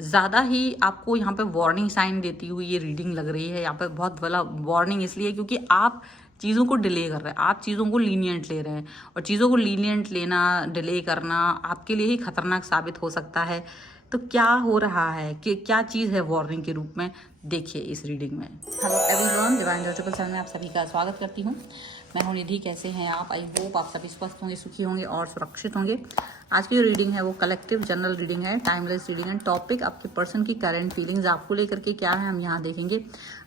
ज़्यादा ही आपको यहाँ पे वार्निंग साइन देती हुई ये रीडिंग लग रही है। यहाँ पे बहुत बड़ा वार्निंग इसलिए क्योंकि आप चीज़ों को डिले कर रहे हैं, आप चीज़ों को लीनियंट ले रहे हैं, और चीज़ों को लीनियंट लेना, डिले करना आपके लिए ही खतरनाक साबित हो सकता है। तो क्या हो रहा है, कि क्या चीज़ है वार्निंग के रूप में, देखिए इस रीडिंग में। हेलो एवरीवन, डिवाइन ज्योतिषल चैनल में आप सभी का स्वागत करती हूँ। मैं हूँ निधि। कैसे हैं आप? आई होप आप सभी स्वस्थ होंगे, सुखी होंगे और सुरक्षित होंगे। आज की जो रीडिंग है वो कलेक्टिव जनरल रीडिंग है, टाइमलेस रीडिंग है। टॉपिक आपके पर्सन की करंट फीलिंग्स आपको लेकर के क्या है हम यहाँ देखेंगे।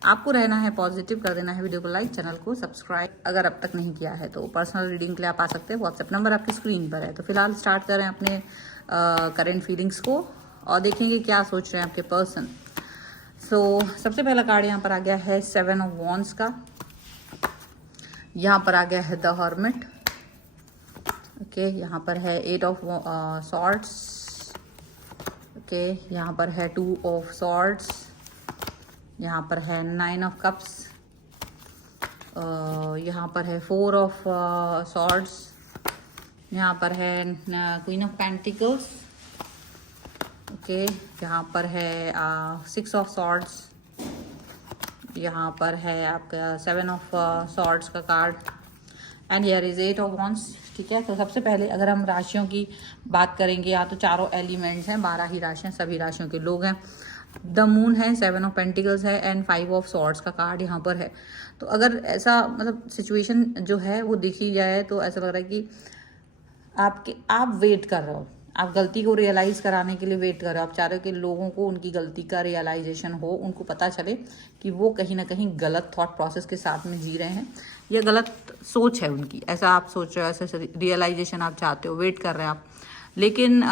आपको रहना है पॉजिटिव, कर देना है वीडियो को लाइक, चैनल को सब्सक्राइब अगर अब तक नहीं किया है तो। पर्सनल रीडिंग के लिए आप आ सकते हैं, व्हाट्सएप नंबर आपकी स्क्रीन पर है। तो फिलहाल स्टार्ट करें अपने करेंट फीलिंग्स को और देखेंगे क्या सोच रहे हैं आपके पर्सन। सबसे पहला कार्ड यहाँ पर आ गया है 7 ऑफ वॉन्ड्स का। यहाँ पर आ गया है द हर्मिट। ओके, यहाँ पर है 8 ऑफ सॉर्ड्स। ओके, यहाँ पर है 2 ऑफ सॉर्ड्स। यहाँ पर है 9 ऑफ कप्स। यहाँ पर है 4 ऑफ सॉर्ड्स। यहाँ पर है क्वीन ऑफ पेंटिकल्स। ओके, यहाँ पर है 6 ऑफ सॉर्ड्स। यहाँ पर है आपका 7 ऑफ सॉर्ड्स का card and here is 8 of wands. ठीक है, तो सबसे पहले अगर हम राशियों की बात करेंगे, या तो चारों एलिमेंट्स हैं, 12 ही राशियाँ, सभी राशियों के लोग हैं। द मून है, 7 ऑफ पेंटिकल्स है एंड 5 ऑफ सॉर्ड्स का कार्ड यहाँ पर है। तो अगर ऐसा मतलब सिचुएशन जो है वो देखी जाए तो ऐसा लग रहा है कि आप वेट कर रहे हो, आप गलती को रियलाइज़ कराने के लिए वेट कर रहे हो। आप चाह रहे हो कि लोगों को उनकी गलती का रियलाइजेशन हो, उनको पता चले कि वो कहीं ना कहीं गलत थॉट प्रोसेस के साथ में जी रहे हैं या गलत सोच है उनकी, ऐसा आप सोच रहे हो, ऐसा रियलाइजेशन आप चाहते हो, वेट कर रहे हैं आप। लेकिन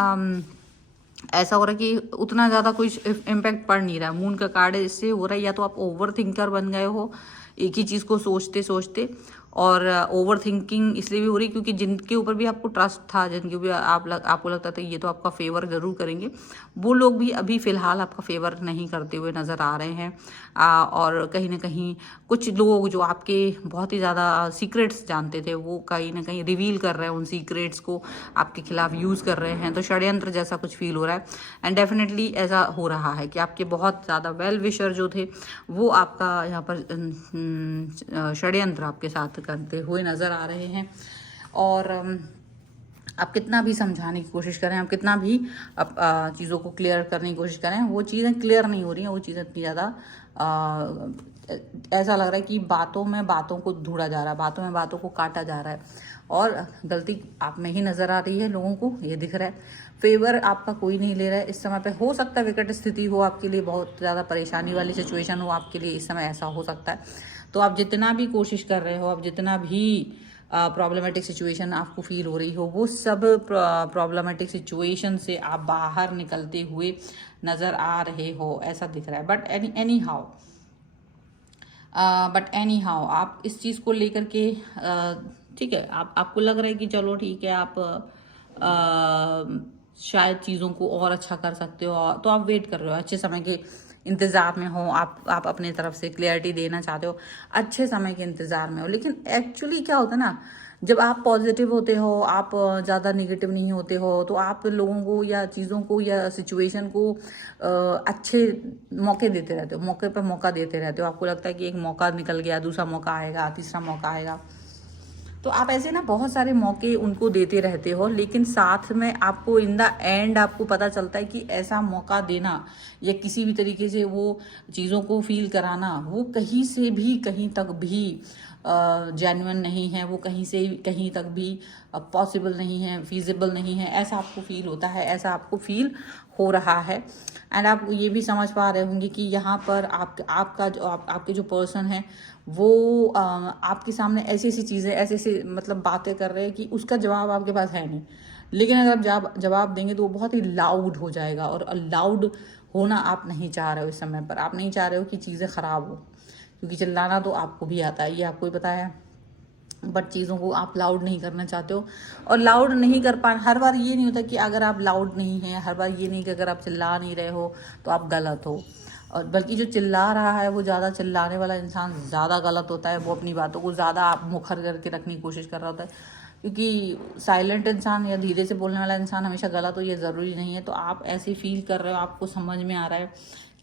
ऐसा हो रहा है कि उतना ज़्यादा कोई इम्पैक्ट पड़ नहीं रहा है। मून का कार्ड है, इससे हो रहा है या तो आप ओवर थिंकर बन गए हो, एक ही चीज़ को सोचते सोचते, और ओवर थिंकिंग इसलिए भी हो रही क्योंकि जिनके ऊपर भी आपको ट्रस्ट था, जिनके भी आपको लगता था ये तो आपका फेवर ज़रूर करेंगे, वो लोग भी अभी फ़िलहाल आपका फेवर नहीं करते हुए नज़र आ रहे हैं। और कहीं ना कहीं कुछ लोग जो आपके बहुत ही ज़्यादा सीक्रेट्स जानते थे वो कहीं ना कहीं रिवील कर रहे हैं, उन सीक्रेट्स को आपके खिलाफ यूज़ कर रहे हैं। तो षड्यंत्र जैसा कुछ फील हो रहा है एंड डेफिनेटली ऐसा हो रहा है कि आपके बहुत ज़्यादा वेल विशर जो थे वो आपका यहाँ पर षड्यंत्र आपके साथ करते हुए नज़र आ रहे हैं। और आप कितना भी समझाने की कोशिश करें, आप कितना भी चीज़ों को क्लियर करने की कोशिश करें, वो चीज़ें क्लियर नहीं हो रही हैं। वो चीज़ें इतनी ज़्यादा ऐसा लग रहा है कि बातों में बातों को ढूंढा जा रहा है, बातों में बातों को काटा जा रहा है, और गलती आप में ही नज़र आ रही है, लोगों को ये दिख रहा है। फेवर आपका कोई नहीं ले रहा है इस समय पे। हो सकता है विकट स्थिति हो आपके लिए, बहुत ज़्यादा परेशानी वाली सिचुएशन हो आपके लिए इस समय, ऐसा हो सकता है। तो आप जितना भी कोशिश कर रहे हो, आप जितना भी प्रॉब्लमेटिक सिचुएशन आपको फील हो रही हो, वो सब प्रॉब्लमेटिक सिचुएशन से आप बाहर निकलते हुए नज़र आ रहे हो, ऐसा दिख रहा है। बट एनी हाउ आप इस चीज़ को लेकर के ठीक है, आपको लग रहा है कि चलो ठीक है, आप शायद चीज़ों को और अच्छा कर सकते हो, तो आप वेट कर रहे हो, अच्छे समय के इंतज़ार में हो, आप अपने तरफ से क्लियरिटी देना चाहते हो, अच्छे समय के इंतज़ार में हो। लेकिन एक्चुअली क्या होता है ना, जब आप पॉजिटिव होते हो, आप ज़्यादा नेगेटिव नहीं होते हो, तो आप लोगों को या चीज़ों को या सिचुएशन को अच्छे मौके देते रहते हो, मौके पर मौका देते रहते हो। आपको लगता है कि एक मौका निकल गया, दूसरा मौका आएगा, तीसरा मौका आएगा, तो आप ऐसे ना बहुत सारे मौके उनको देते रहते हो। लेकिन साथ में आपको इन द एंड आपको पता चलता है कि ऐसा मौका देना या किसी भी तरीके से वो चीज़ों को फील कराना, वो कहीं से भी कहीं तक भी जेन्युइन नहीं है, वो कहीं से कहीं तक भी पॉसिबल नहीं है, फीजिबल नहीं है, ऐसा आपको फील होता है, ऐसा आपको फील हो रहा है। एंड आप ये भी समझ पा रहे होंगे कि यहाँ पर आपके जो पर्सन है वो आपके सामने ऐसी ऐसी चीज़ें, ऐसे ऐसे मतलब बातें कर रहे हैं कि उसका जवाब आपके पास है नहीं। लेकिन अगर आप जवाब देंगे तो वो बहुत ही लाउड हो जाएगा, और लाउड होना आप नहीं चाह रहे हो इस समय पर। आप नहीं चाह रहे हो कि चीज़ें ख़राब हो, क्योंकि चिल्लाना तो आपको भी आता है, ये आपको ही पता है, बट चीज़ों को आप लाउड नहीं करना चाहते हो। और लाउड नहीं कर पा, हर बार ये नहीं होता कि अगर आप लाउड नहीं हैं, हर बार ये नहीं कि अगर आप चिल्ला नहीं रहे हो तो आप गलत हो। और बल्कि जो चिल्ला रहा है, वो ज़्यादा चिल्लाने वाला इंसान ज़्यादा गलत होता है, वो अपनी बातों को ज़्यादा आप मुखर करके रखने की कोशिश कर रहा होता है। क्योंकि साइलेंट इंसान या धीरे से बोलने वाला इंसान हमेशा गलत हो ये ज़रूरी नहीं है। तो आप ऐसे फील कर रहे हो, आपको समझ में आ रहा है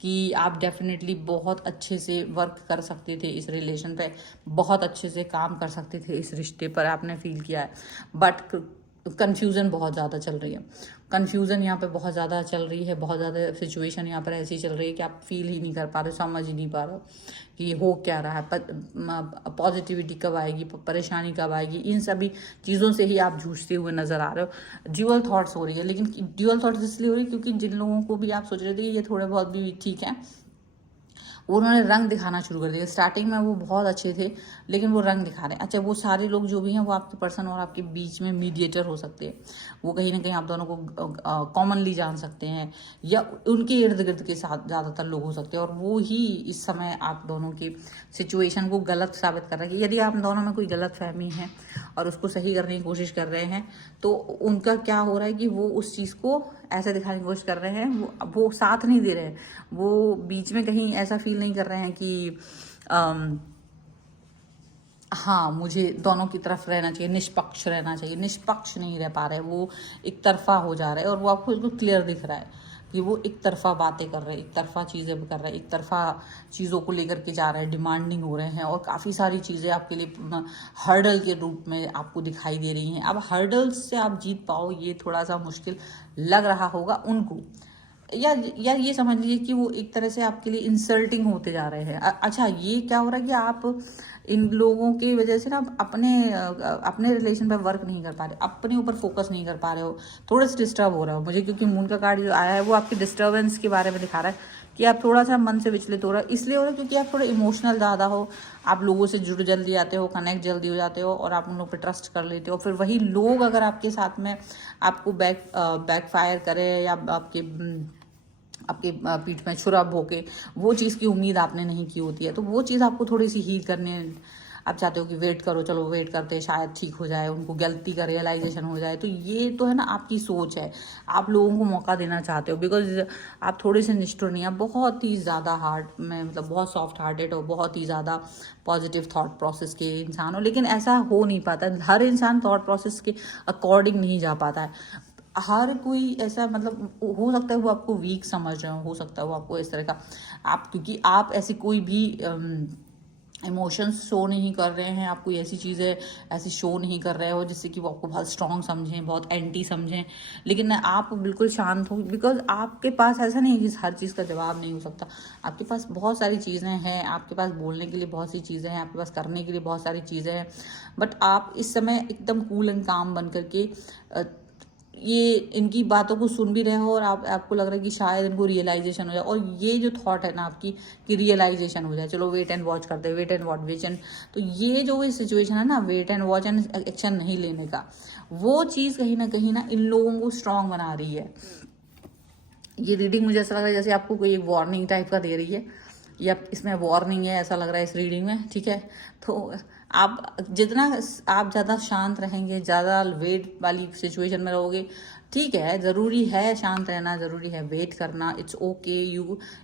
कि आप डेफिनेटली बहुत अच्छे से वर्क कर सकते थे इस रिलेशन पे, बहुत अच्छे से काम कर सकते थे इस रिश्ते पर, आपने फील किया है। बट कन्फ्यूज़न बहुत ज़्यादा चल रही है, कन्फ्यूज़न यहाँ पे बहुत ज़्यादा चल रही है, बहुत ज़्यादा सिचुएशन यहाँ पर ऐसी चल रही है कि आप फील ही नहीं कर पा रहे, समझ ही नहीं पा रहे हो कि हो क्या रहा है, पॉजिटिविटी कब आएगी, परेशानी कब आएगी। इन सभी चीज़ों से ही आप जूझते हुए नज़र आ रहे हो। ड्यूअल थॉट्स हो रही है, लेकिन ड्यूअल थॉट्स इसलिए हो रही है क्योंकि जिन लोगों को भी आप सोच रहे थे कि ये थोड़े बहुत भी ठीक है, उन्होंने रंग दिखाना शुरू कर दिया। स्टार्टिंग में वो बहुत अच्छे थे, लेकिन वो रंग दिखा रहे हैं। अच्छा, वो सारे लोग जो भी हैं वो आपके पर्सन और आपके बीच में मीडिएटर हो सकते हैं। वो कहीं ना कहीं आप दोनों को कॉमनली जान सकते हैं, या उनके इर्द गिर्द के साथ ज़्यादातर लोग हो सकते हैं, और वो ही इस समय आप दोनों की सिचुएशन को गलत साबित कर रहा है। कि यदि आप दोनों में कोई गलत फहमी है और उसको सही करने की कोशिश कर रहे हैं, तो उनका क्या हो रहा है कि वो उस चीज़ को ऐसे दिखाने की कोशिश कर रहे हैं, वो साथ नहीं दे रहे हैं, वो बीच में कहीं ऐसा फील नहीं कर रहे हैं कि हाँ मुझे दोनों की तरफ रहना चाहिए, निष्पक्ष रहना चाहिए। निष्पक्ष नहीं रह पा रहे, वो एक तरफा हो जा रहा है, और वो आपको बिल्कुल क्लियर दिख रहा है कि वो एक तरफा बातें कर रहे हैं, एक तरफा चीज़ें कर रहे हैं, एक तरफा चीज़ों को लेकर के जा रहे हैं, डिमांडिंग हो रहे हैं, और काफ़ी सारी चीज़ें आपके लिए हर्डल के रूप में आपको दिखाई दे रही हैं। अब हर्डल्स से आप जीत पाओ ये थोड़ा सा मुश्किल लग रहा होगा उनको, या ये समझ लीजिए कि वो एक तरह से आपके लिए इंसल्टिंग होते जा रहे हैं। अच्छा, ये क्या हो रहा है कि आप इन लोगों की वजह से ना अपने रिलेशन पे वर्क नहीं कर पा रहे, अपने ऊपर फोकस नहीं कर पा रहे हो, थोड़ा सा डिस्टर्ब हो रहा हो। मुझे क्योंकि मून का कार्ड जो आया है वो आपकी डिस्टर्बेंस के बारे में दिखा रहा है कि आप थोड़ा सा मन से विचलित हो रहा है। इसलिए हो रहा है क्योंकि आप थोड़ा इमोशनल ज़्यादा हो, आप लोगों से जुड़ जल्दी जाते हो, कनेक्ट जल्दी हो जाते हो, और आप उन लोग पे ट्रस्ट कर लेते हो। फिर वही लोग अगर आपके साथ में आपको बैकफायर करे, या आपके पीठ में छुरा भोंके, वो चीज़ की उम्मीद आपने नहीं की होती है, तो वो चीज़ आपको थोड़ी सी हील करने आप चाहते हो कि वेट करो, चलो वेट करते शायद ठीक हो जाए, उनको गलती का रियलाइजेशन हो जाए। तो ये तो है ना आपकी सोच है, आप लोगों को मौका देना चाहते हो, बिकॉज आप थोड़े से निष्ठुर नहीं, आप बहुत ही ज़्यादा हार्ट में, मतलब बहुत सॉफ्ट हार्टेड हो, बहुत ही ज़्यादा पॉजिटिव थॉट प्रोसेस के इंसान हो। लेकिन ऐसा हो नहीं पाता, हर इंसान थॉट प्रोसेस के अकॉर्डिंग नहीं जा पाता है। हर कोई ऐसा, मतलब हो सकता है वो आपको वीक समझ रहे हो सकता है वो आपको इस तरह का, आप क्योंकि आप ऐसी कोई भी इमोशंस शो नहीं कर रहे हैं, आप कोई ऐसी चीज़ें ऐसी शो नहीं कर रहे हो जिससे कि वो आपको बहुत स्ट्रॉन्ग समझें, बहुत एंटी समझें। लेकिन आप बिल्कुल शांत हो, बिकॉज आपके पास ऐसा नहीं है कि हर चीज़ का जवाब नहीं हो सकता। आपके पास बहुत सारी चीज़ें हैं, आपके पास बोलने के लिए बहुत सी चीज़ें हैं, आपके पास करने के लिए बहुत सारी चीज़ें हैं, बट आप इस समय एकदम कूल एंड काम बन करके ये इनकी बातों को सुन भी रहे हो, और आपको लग रहा है कि शायद इनको रियलाइजेशन हो जाए। और ये जो थॉट है ना आपकी कि रियलाइजेशन हो जाए, चलो वेट एंड वॉच करते हैं, वेट एंड वॉच एंड, तो ये जो सिचुएशन है ना wait and watch and action नहीं लेने का, वो चीज़ कहीं ना इन लोगों को स्ट्रांग बना रही है। ये रीडिंग मुझे ऐसा लग रहा है जैसे आपको कोई एक वार्निंग टाइप का दे रही है, या इसमें वार्निंग है ऐसा लग रहा है इस रीडिंग में, ठीक है। तो आप जितना आप ज़्यादा शांत रहेंगे, ज़्यादा वेट वाली सिचुएशन में रहोगे, ठीक है, ज़रूरी है शांत रहना, ज़रूरी है वेट करना, it's okay,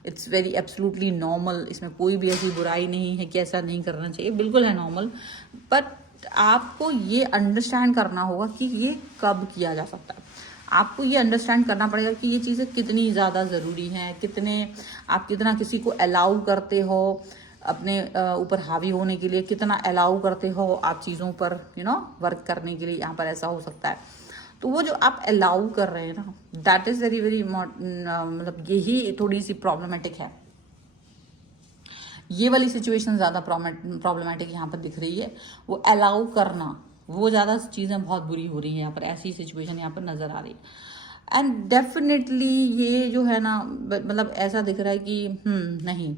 it's very absolutely normal. इसमें कोई भी ऐसी बुराई नहीं है कि ऐसा नहीं करना चाहिए, बिल्कुल है नॉर्मल। बट आपको ये अंडरस्टैंड करना होगा कि ये कब किया जा सकता है। आपको ये अंडरस्टैंड करना पड़ेगा कि ये चीज़ें कितनी ज़्यादा ज़रूरी हैं, आप कितना किसी को अलाउ करते हो अपने ऊपर हावी होने के लिए, कितना अलाउ करते हो आप चीज़ों पर वर्क करने के लिए। यहाँ पर ऐसा हो सकता है, तो वो जो आप अलाउ कर रहे हैं ना, दैट इज़ वेरी मतलब यही थोड़ी सी प्रॉब्लमेटिक है। ये वाली सिचुएशन ज़्यादा प्रॉब्लमेटिक यहाँ पर दिख रही है। वो अलाउ करना, वो ज़्यादा चीज़ें बहुत बुरी हो रही हैं यहाँ पर, ऐसी सिचुएशन यहाँ पर नज़र आ रही है। एंड डेफिनेटली ये जो है ना, मतलब ऐसा दिख रहा है कि नहीं,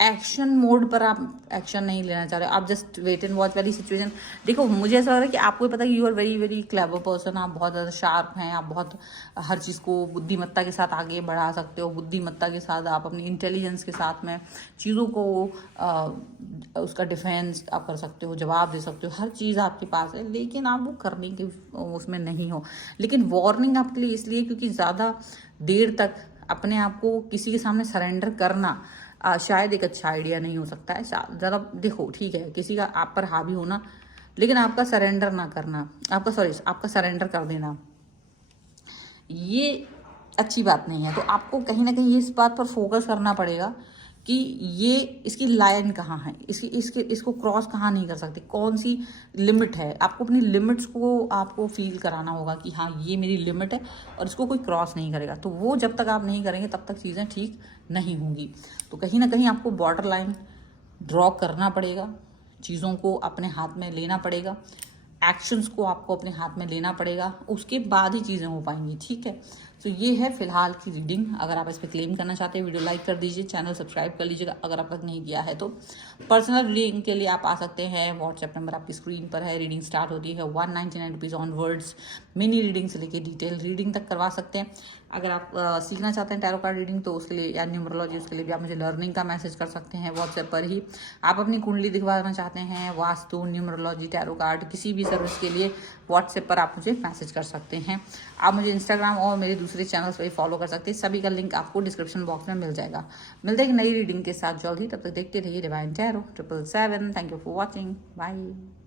एक्शन मोड पर आप एक्शन नहीं लेना चाह रहे, आप जस्ट वेट एंड वॉच वाली सिचुएशन। देखो, मुझे ऐसा लग रहा है कि आपको पता है कि you are very very clever person, आप बहुत ज़्यादा शार्प हैं, आप बहुत हर चीज़ को बुद्धिमत्ता के साथ आगे बढ़ा सकते हो, बुद्धिमत्ता के साथ आप अपनी इंटेलिजेंस के साथ में चीज़ों को उसका डिफेंस आप कर सकते हो, जवाब दे सकते हो, हर चीज़ आपके पास है, लेकिन आप वो करने के उसमें नहीं हो। लेकिन वार्निंग आपके लिए इसलिए क्योंकि ज़्यादा देर तक अपने आप को किसी के सामने सरेंडर करना शायद एक अच्छा आइडिया नहीं हो सकता है। ज़्यादा देखो, ठीक है, किसी का आप पर हावी होना लेकिन आपका सरेंडर ना करना, आपका सरेंडर कर देना, ये अच्छी बात नहीं है। तो आपको कहीं ना कहीं इस बात पर फोकस करना पड़ेगा कि ये इसकी लाइन कहाँ है, इसको क्रॉस कहाँ नहीं कर सकती, कौन सी लिमिट है। आपको अपनी लिमिट्स को आपको फील कराना होगा कि हाँ ये मेरी लिमिट है और इसको कोई क्रॉस नहीं करेगा। तो वो जब तक आप नहीं करेंगे तब तक चीज़ें ठीक नहीं होंगी। तो कहीं ना कहीं आपको बॉर्डर लाइन ड्रॉ करना पड़ेगा, चीज़ों को अपने हाथ में लेना पड़ेगा, एक्शंस को आपको अपने हाथ में लेना पड़ेगा, उसके बाद ही चीज़ें हो पाएंगी। ठीक है, तो ये है फिलहाल की रीडिंग। अगर आप इस पर क्लेम करना चाहते हैं वीडियो लाइक कर दीजिए, चैनल सब्सक्राइब कर लीजिएगा अगर अब तक नहीं किया है तो। पर्सनल रीडिंग के लिए आप आ सकते हैं, व्हाट्सएप नंबर आपकी स्क्रीन पर है। रीडिंग स्टार्ट होती है 199 रुपीज़ ऑनवर्ड्स। मिनी रीडिंग से लेके डिटेल रीडिंग तक करवा सकते हैं। अगर आप सीखना चाहते हैं टैरो कार्ड रीडिंग तो उसके लिए या न्यूमरोलॉजी, उसके लिए भी आप मुझे लर्निंग का मैसेज कर सकते हैं व्हाट्सएप पर ही। आप अपनी कुंडली दिखवाना चाहते हैं, वास्तु, न्यूमरोलॉजी, टैरो कार्ड, किसी भी सर्विस के लिए व्हाट्सएप पर आप मुझे मैसेज कर सकते हैं। आप मुझे इंस्टाग्राम और मेरे दूसरे चैनल्स पर फॉलो कर सकते हैं, सभी का लिंक आपको डिस्क्रिप्शन बॉक्स में मिल जाएगा। मिलते हैं एक नई रीडिंग के साथ जल्द ही, तब तक देखते रहिए divine tarot 777। Thank you for watching, bye.